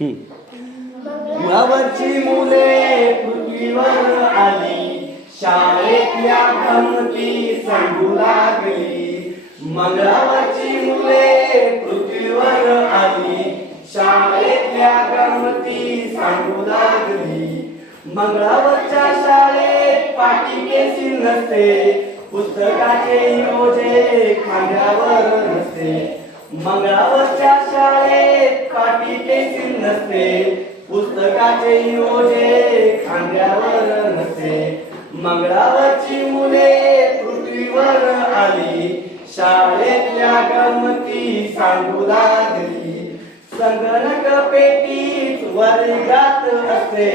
मुळावरची मुले पृथ्वीवर आली. शाळेतल्या गमती सांगू लागली. मंगळावरची मुले पृथ्वीवर आली. शाळेतल्या गमती सांगू लागली. मंगळावरच्या शाळेत पाठी केसी नसते. पुस्तकाचे योजे खांद्यावर नसते. मंगळावरच्या शाळेत पाठी पेन्सिल नसते पुस्तकाचे ओझे खांद्यावर नसते. मंगळावरची मुले पृथ्वीवर आली शाळेतल्या गमती सांगू लागली. संगणक पेटीच वर्गात असते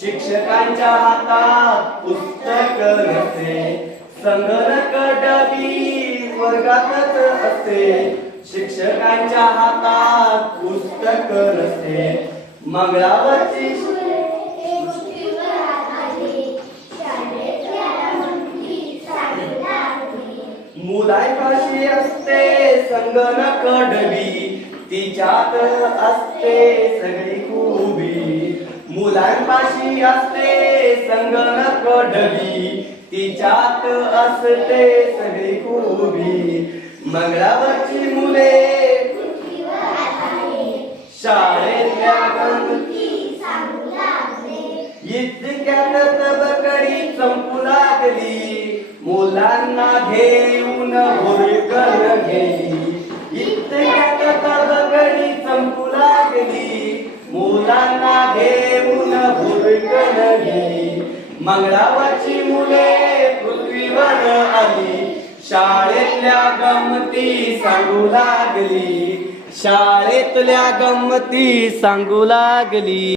शिक्षकांच्या हातात पुस्तक नसते. संगणक डबी वर्गातच असते. शिक्षकांच्या हातात पुस्तक नसते मंगळावरची मुलायपाशी असते संगणक डबी तिच्यात असते सगळी खूबी. मुलांपाशी असते संगणक डबी तिच्यात असते सगळी मंगळावरची मुले. शाळेतल्या गणपती इतक्यात तबकडी चंपू लागली. मुलांना घेऊन भुरकण गेली. इतक्यात तबकडी संपू लागली. मुलांना घेऊन भुरकण गेली. मंगळावरची मुले पृथ्वीवर आली. शाळेतल्या गमती सांगू लागली. शाळेतल्या गमती सांगू लागली.